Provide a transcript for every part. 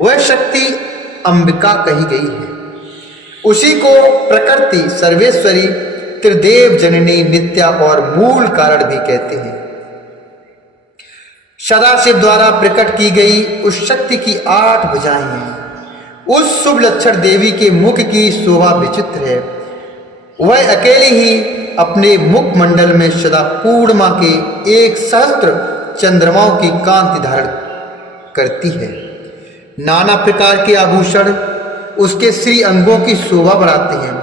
वह शक्ति अंबिका कही गई है। उसी को प्रकृति, सर्वेश्वरी, त्रिदेव जननी, नित्या और मूल कारण भी कहते हैं। सदाशिव द्वारा प्रकट की गई उस शक्ति की 8 भुजाएं हैं। उस शुभ लक्षण देवी के मुख की शोभा विचित्र है। वह अकेली ही अपने मुखमंडल में सदा पूर्णिमा के 1,000 चंद्रमाओं की कांति धारण करती है। नाना प्रकार के आभूषण उसके श्री अंगों की शोभा बढ़ाते हैं।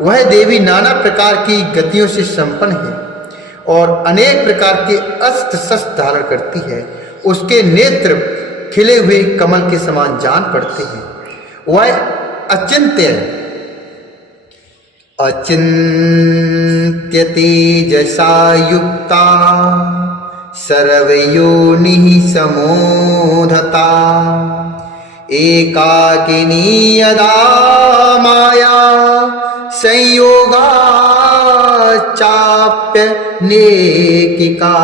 वह देवी नाना प्रकार की गतियों से संपन्न है और अनेक प्रकार के अस्त्र शस्त्र धारण करती है। उसके नेत्र खिले हुए कमल के समान जान पड़ते हैं। वह अचिंत्य अचिंत्य तेजसा युक्ता, सर्वयोनिः समोधता, एकाकिनी यदा माया संयोगा चाप्य नेकिका,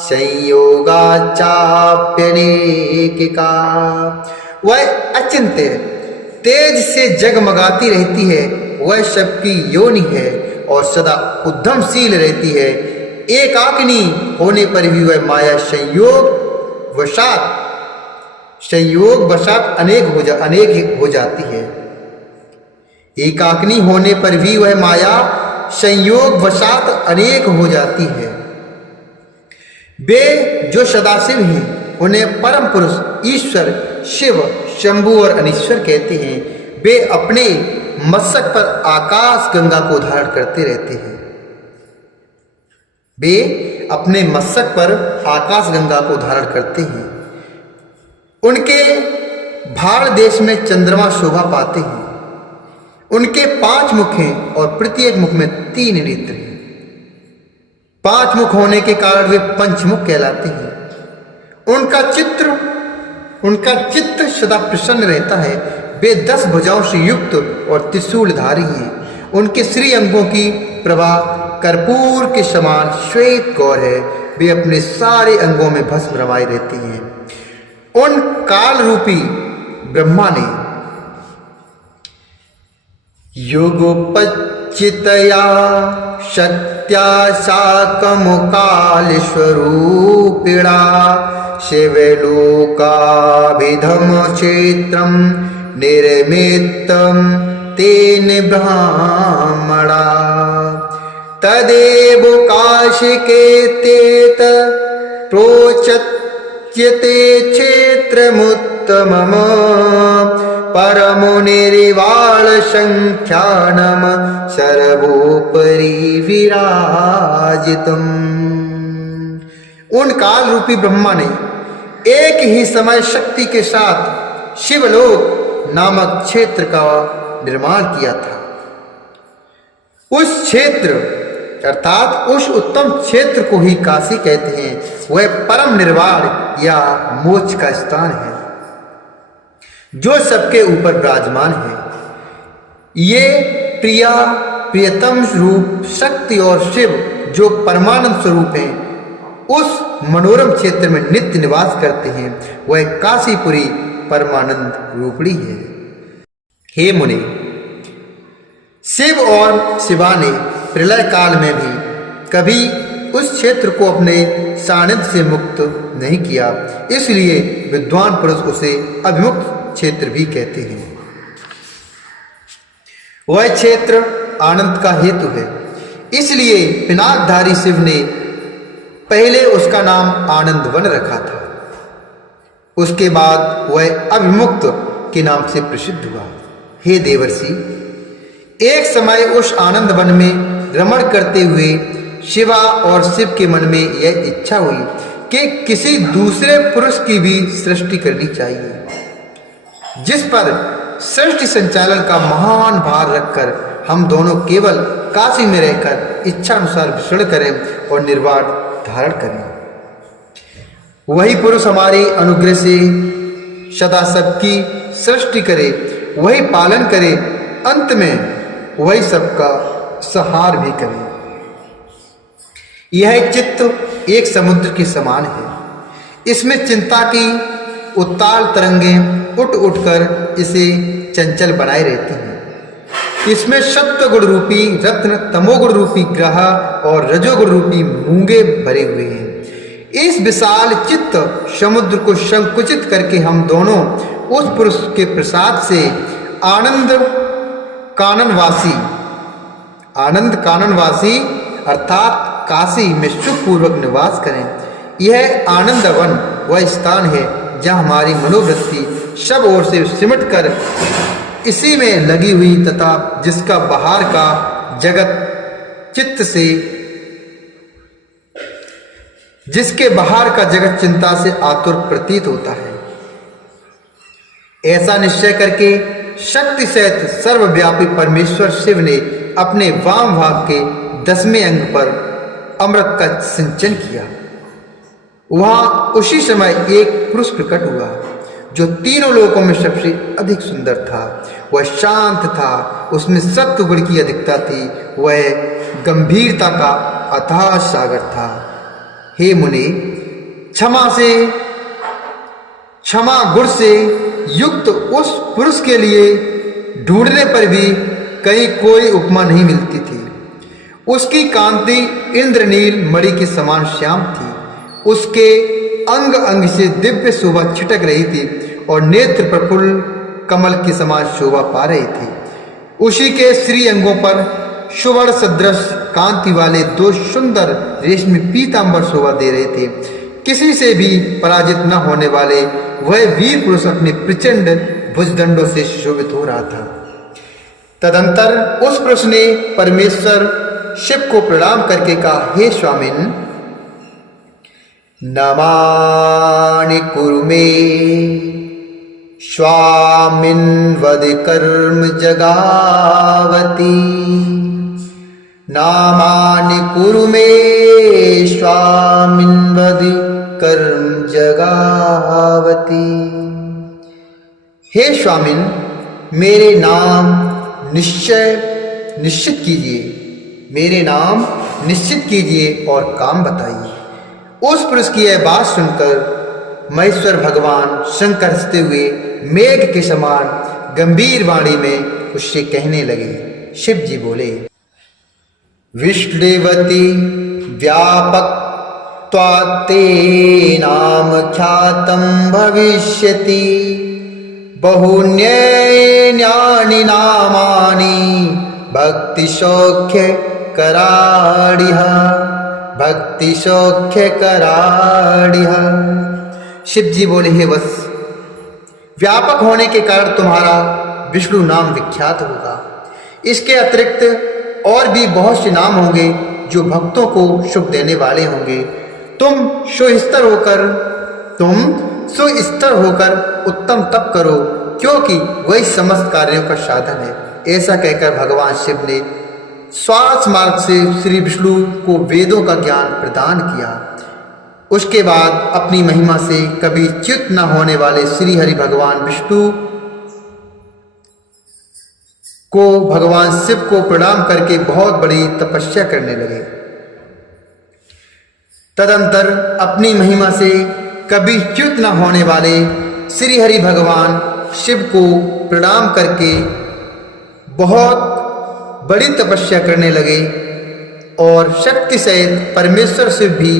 संयोगा चाप्य नेकिका। वह अचिंत्य तेज से जगमगाती रहती है। वह सबकी योनि है और सदा उद्यमशील रहती है। एकाकिनी होने पर भी वह माया संयोग वशात अनेक हो जाती है। एकाकिनी होने पर भी वह माया संयोग वशात अनेक हो जाती है। वे जो सदाशिव हैं उन्हें परम पुरुष ईश्वर, शिव, शंभु और अनीश्वर कहते हैं। वे अपने मस्तक पर आकाश गंगा को धारण करते रहते हैं। वे अपने मस्तक पर आकाश गंगा को धारण करते हैं। उनके भार देश में चंद्रमा शोभा पाते हैं। उनके 5 मुख हैं और प्रत्येक मुख में 3 नेत्र हैं। 5 मुख होने के कारण वे पंचमुख कहलाते हैं। उनका चित्त सदा प्रसन्न रहता है। वे 10 भुजाओं से युक्त और त्रिशूलधारी हैं। उनके श्री अंगों की प्रभा कर्पूर के समान श्वेत गौर है। वे अपने सारे अंगों में भस्म रमाई रहती हैं। उन काल रूपी ब्रह्मा ने योगोपचितया शक्त्या साकमुकाल स्वरूपिणा शिवलोकाभिधम क्षेत्रम निर्मितम तेन ब्राह्मणा तदेव काशिकेतेत प्रोच्यते क्षेत्रमुत्तमम् परमो निर्वाल संख्यानम सर्वोपरि विराजितम्। उन काल रूपी ब्रह्मा ने एक ही समय शक्ति के साथ शिवलोक नामक क्षेत्र का निर्माण किया था। उस क्षेत्र अर्थात उस उत्तम क्षेत्र को ही काशी कहते हैं। वह परम निर्वाण या मोक्ष का स्थान है जो सबके ऊपर विराजमान है। ये प्रियतम रूप शक्ति और शिव जो परमानंद स्वरूप हैं उस मनोरम क्षेत्र में नित्य निवास करते हैं। वह काशीपुरी परमानंद रूपणी है। हे मुनि, शिव और शिवा ने प्रलय काल में भी कभी उस क्षेत्र को अपने सानिध्य से मुक्त नहीं किया, इसलिए विद्वान पुरुष उसे अभिमुक्त क्षेत्र भी कहते हैं। वह क्षेत्र आनंद का हेतु है, इसलिए पिनाकधारी शिव ने पहले उसका नाम आनंद वन रखा था। उसके बाद वह अभिमुक्त के नाम से प्रसिद्ध हुआ। हे देवर्षि, एक समय उस आनंद वन में रमण करते हुए शिवा और शिव के मन में यह इच्छा हुई कि किसी दूसरे पुरुष की भी सृष्टि करनी चाहिए, जिस पर सृष्टि संचालन का महान भार रखकर हम दोनों केवल काशी में रहकर इच्छा अनुसार विचरण करें और निर्वाण धारण करें। वही पुरुष हमारे अनुग्रह से सदा सबकी सृष्टि करे, वही पालन करे, अंत में वही सबका संहार भी करे। यह चित्त एक समुद्र के समान है। इसमें चिंता की उत्ताल तरंगें उठ उठकर इसे चंचल बनाए रहती हैं। इसमें सत्व गुण रूपी रत्न, तमोगुण रूपी ग्रह और रजोगुण रूपी मूंगे भरे हुए हैं। इस विशाल चित्त समुद्र को संकुचित करके हम दोनों उस पुरुष के प्रसाद से आनंद काननवासी अर्थात काशी में सुखपूर्वक निवास करें। यह आनंद वन वह स्थान है जहाँ हमारी मनोवृत्ति सब ओर से सिमट कर इसी में लगी हुई तथा जिसका बाहर का जगत चिंता से आतुर प्रतीत होता है। ऐसा निश्चय करके शक्ति सहित सर्वव्यापी परमेश्वर शिव ने अपने वाम भाग के 10वें अंग पर अमृत का सिंचन किया। वहां उसी समय एक पुरुष प्रकट हुआ जो तीनों लोकों में सबसे अधिक सुंदर था। वह शांत था, उसमें सत्व गुण की अधिकता थी, वह गंभीरता का अथाह सागर था। हे मुनि, क्षमा गुण से युक्त उस पुरुष के लिए ढूंढने पर भी कहीं कोई उपमा नहीं मिलती थी। उसकी कांति इंद्रनील मणि के समान श्याम थी। उसके अंग अंग से दिव्य शोभा छिटक रही थी और नेत्र प्रफुल्ल कमल के समान शोभा पा रही थी। उसी के श्री अंगों पर सुवर्ण सदृश कांति वाले 2 सुंदर रेशमी पीतांबर शोभा दे रहे थे। किसी से भी पराजित न होने वाले वह वीर पुरुष अपने प्रचंड भुजदंडों से सुशोभित हो रहा था। तदंतर उस पुरुष ने परमेश्वर शिव को प्रणाम करके कहा, हे स्वामिन, नमानि कुरु मे स्वामिन वद कर्म जगावती। नामानि कुरु मे स्वामिन वद कर्म जगावती। हे स्वामिन, मेरे नाम निश्चित कीजिए और काम बताइए। उस पुरुष की यह बात सुनकर महेश्वर भगवान शंकर हंसते हुए मेघ के समान गंभीर वाणी में उससे कहने लगे। शिव जी बोले, विष्णुवती व्यापक त्वाते नाम ख्यातम भविष्यति। बहुन्यानि नामानि भक्ति सौख्य कराढ़िह। शिव जी बोले, हे वत्स, व्यापक होने के कारण तुम्हारा विष्णु नाम विख्यात होगा। इसके अतिरिक्त और भी बहुत से नाम होंगे जो भक्तों को सुख देने वाले होंगे। तुम सुस्थिर होकर उत्तम तप करो, क्योंकि वही समस्त कार्यों का साधन है। ऐसा कहकर भगवान शिव ने श्वास मार्ग से श्री विष्णु को वेदों का ज्ञान प्रदान किया। उसके बाद अपनी महिमा से कभी च्युत न होने वाले श्री हरि भगवान विष्णु को भगवान शिव को प्रणाम करके बहुत बड़ी तपस्या करने लगे। तदंतर अपनी महिमा से कभी च्युत न होने वाले श्री हरि भगवान शिव को प्रणाम करके बहुत बड़ी तपस्या करने लगे और शक्ति सहित परमेश्वर शिव भी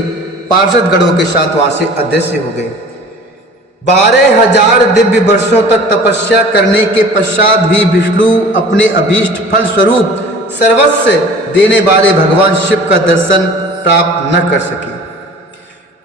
पार्षद गणों के साथ वहां से अदृश्य हो गए। 12,000 दिव्य वर्षों तक तपस्या करने के पश्चात भी विष्णु अपने अभीष्ट फल स्वरूप सर्वस्व देने वाले भगवान शिव का दर्शन प्राप्त न कर सके।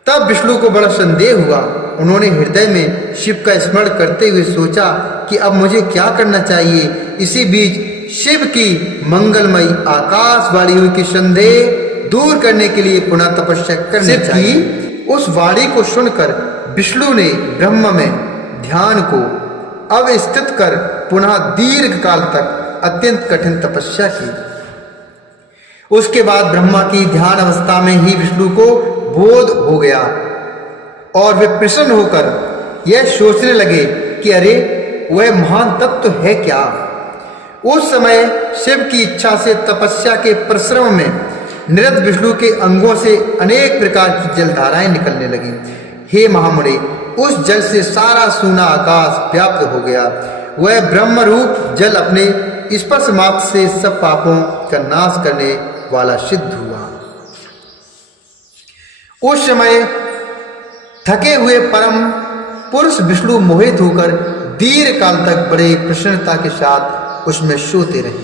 तब विष्णु को बड़ा संदेह हुआ। उन्होंने हृदय में शिव का स्मरण करते हुए सोचा कि अब मुझे क्या करना चाहिए। इसी बीच शिव की मंगलमयी आकाशवाणी हुई कि संदेह दूर करने के लिए पुनः तपस्या करनी चाहिए। उस वाणी को सुनकर विष्णु ने ब्रह्म में ध्यान को अवस्थित कर पुनः दीर्घ काल तक अत्यंत कठिन तपस्या की। उसके बाद ब्रह्मा की ध्यान अवस्था में ही विष्णु को बोध हो गया और वे प्रसन्न होकर यह सोचने लगे कि अरे वह महान तत्व है क्या। उस समय शिव की इच्छा से तपस्या के परिश्रम में निरत विष्णु के अंगों से अनेक प्रकार की जलधाराएं निकलने लगी। हे महामुनि, उस जल से सारा सूना आकाश व्याप्त हो गया। वह ब्रह्म रूप जल अपने स्पर्श मात्र से सब पापों का नाश करने वाला सिद्ध हुआ। उस समय थके हुए परम पुरुष विष्णु मोहित होकर दीर्घ काल तक बड़े प्रसन्नता के साथ उसमें सोते रहे।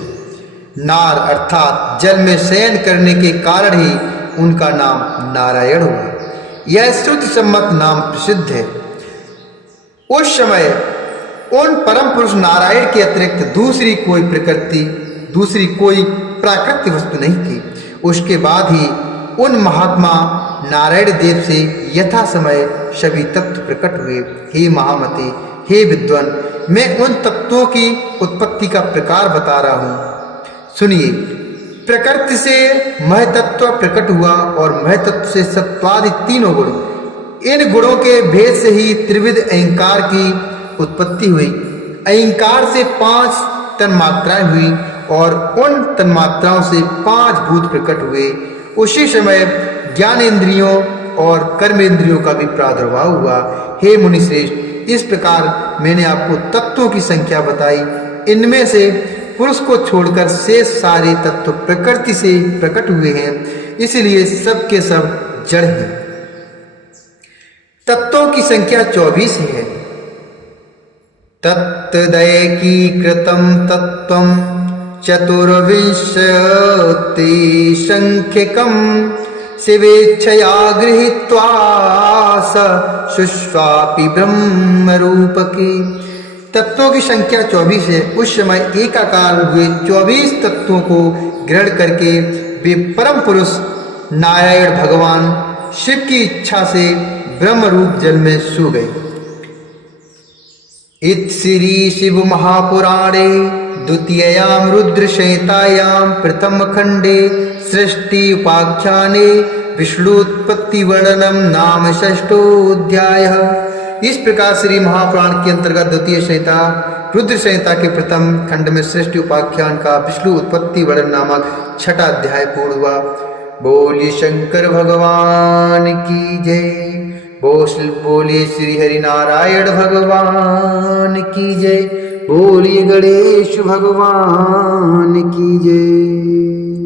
नार अर्थात जल में शयन करने के कारण ही उनका नाम नारायण हुआ। यह श्रुति सम्मत नाम प्रसिद्ध है। उस समय उन परम पुरुष नारायण के अतिरिक्त दूसरी कोई प्राकृतिक वस्तु नहीं थी। उसके बाद ही उन महात्मा नारायण देव से यथा समय सभी तत्व प्रकट हुए। हे महामते, हे विद्वान, मैं उन तत्वों की उत्पत्ति का प्रकार बता रहा हूं, सुनिए। प्रकृति से महतत्व प्रकट हुआ और महतत्व से सत्वादि तीनों गुण। इन गुणों के भेद से ही त्रिविध अहंकार की उत्पत्ति हुई। अहंकार से 5 तन्मात्राएं हुई और उन तन्मात्राओं से 5 भूत प्रकट हुए। उसी समय ज्ञानेंद्रियों और कर्मेंद्रियों का भी प्रादुर्भाव हुआ। हे मुनिश्रेष्ठ, इस प्रकार मैंने आपको तत्वों की संख्या बताई। इनमें से पुरुष को छोड़कर शेष सारे तत्व प्रकृति से प्रकट हुए हैं, इसलिए सब के सब जड़ हैं। तत्वों की संख्या 24 है। तत्तदैकीकृतं तत्त्वं चतुर्विंशति संख्यकं शिवेच्छया गृहीत्वा स शुष्वापि ब्रह्मरूपके। तत्वों की संख्या 24 है। उस समय एकाकार हुए 24 तत्वों को ग्रहण करके वे परम पुरुष नारायण भगवान शिव की इच्छा से ब्रह्म रूप जल में सो गए। इत श्री शिव महापुराणे द्वितीयां रुद्र संहितायां प्रथम खंडे सृष्टि उपाख्याने विष्णुत्पत्ति वर्णनम नाम षष्ठोऽध्यायः। इस प्रकार श्री महापुराण के अंतर्गत द्वितीय संहिता रुद्र संहिता के प्रथम खंड में सृष्टि उपाख्यान का विष्णु उत्पत्ति वर्णन नामक 6वां अध्याय पूर्ण हुआ। बोलिए शंकर भगवान की जय। बोलिए श्री हरि नारायण भगवान की जय। बोलिए गणेश भगवान की जय।